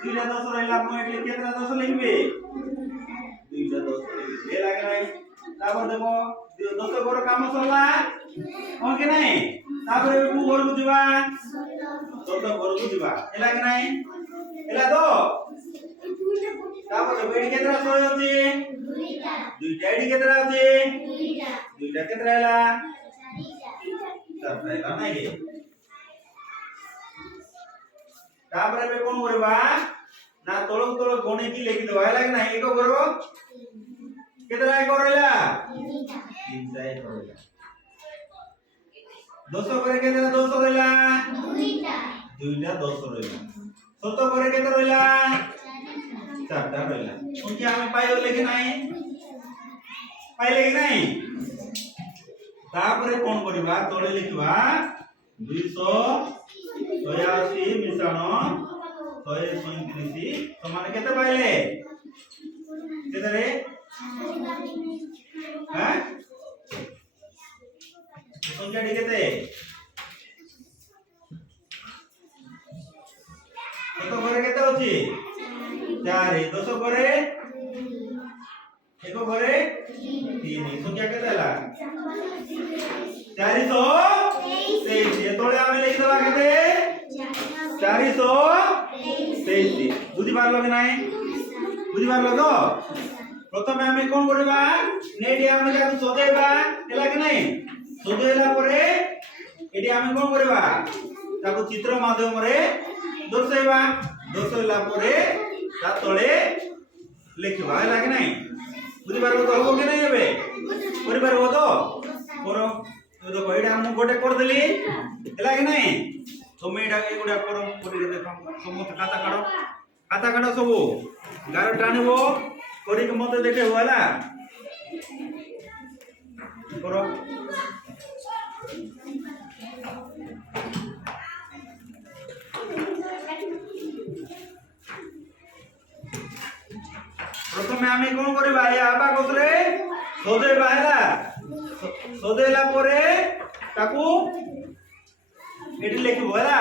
দুইটা 10 রইলা মই এখানে কেতরা 10 লিখবে দুইটা 10 লিখবে এ লাগে নাই তারপর দেখো 10 ঘর কাম চললা ওকে নাই তারপরে কু ঘর বুঝবা 14 ঘর বুঝবা এ লাগে নাই এলা তো তারপর এডি কেতরা সই আছে দুইটা এডি কেতরা আছে দুইটা কেতরা এলা তারপরে এলা নাই তারপরে বে কোন করবা না তলক তলক গণে কি লিখি দেবা লাগে না এক করো কেতরা করইলা তিনটাই করইলা 200 করে কেতরা 200 রইলা দুইটা 200 রইলা 100 করে কেতরা রইলা চারটা রইলা কোনটি আমি পাইও লিখি নাই পাই লিখি নাই তারপরে কোন করিবা তলে লিখবা 286 মিশানো 137 সমান কেতে পাইলে কেতে রে হ্যাঁ সংখ্যাটি কেতে কত করে কেতে হচ্ছে 4 10 করে एक করে 3 সংখ্যা কেতে হলা 423 এতলে আমি লিখি দেবা কেতে 423 বুঝি পারলো কি নাই বুঝি পারলো তো প্রথমে আমি কোন করিবা নেডি আমি যাকে সদেবা এলা কি নাই সদেলা পরে এডি আমি কোন করিবা তাকু চিত্র মাধ্যমরে দর্শাইবা দর্শাইলা পরে তা তলে লিখবা এলা কি নাই বুঝি পারলো তো হবো কি নাই হবে করি পারবো তো করো তো দেখো এটা আমি গোটে করে দিলি এলা কি নাই তুমি এটা এগুলা করো করে দেখো সমস্ত খাতা কাটো সবু গার টানিব করি মতে দেখে হলা করো প্রথমে আমি কোন করিবা এই আবা কতরে সদেবা হেলা সদেলা পরে তাকু এটি লিখব হেলা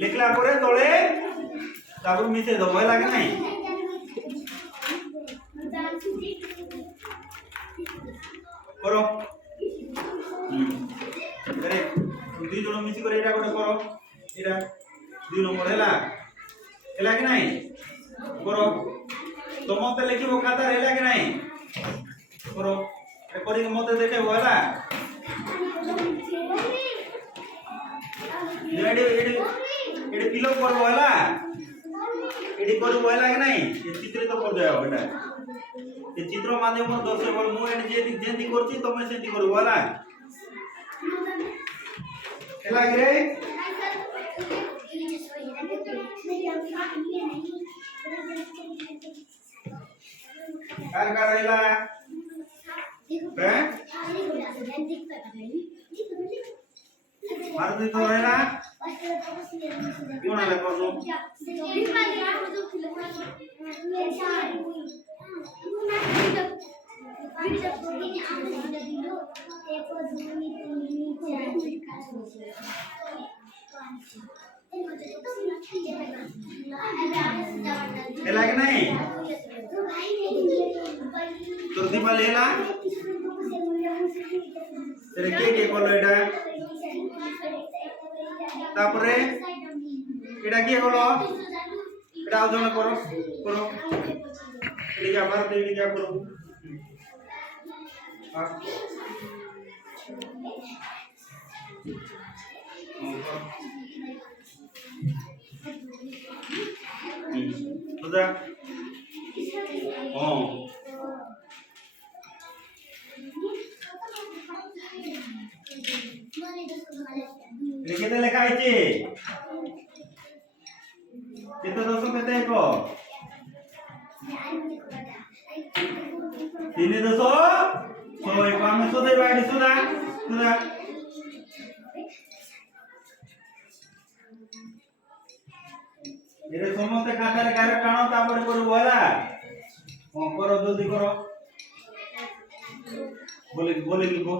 লিখলা পরে তলে তারপর মিশে দেব লাগে নাই করো আরে দুই জন মিশি করে এটা করে করো এটা 2 নম্বর হেলা হেলা কি নাই করো তোমাতে লিখিব খাতা হেলা কি নাই করো এ করি মতে দেখে হেলা এডি এডি এডি ফিলআপ করব হেলা এডি করব হেলা কি নাই এই চিত্রিত করে দাও এটা এই চিত্র মাধ্যমে দর্শক বল মু এডি যেদি করছি তুমি সেদি করব হেলা হেলা কি রে কার কার হেলা হ্যাঁ মারুতি তো হেলা কোন হেলা করব হেলা কি নাই তোর দিবা হেলা তেরে কে করলো এটা তারপরে এটা কি হলো এটা আলোচনা করো করো এটা আবার দেই যা করো বুঝা লিখে লেখা আছে কেতে দশ কেতে এক 3 দশ 6 আমি সদাই বাইরে সুদা সুদা এর সমস্ত খাতার গারে টানো তারপরে করব হলা করো জলদি করো বলে লিখো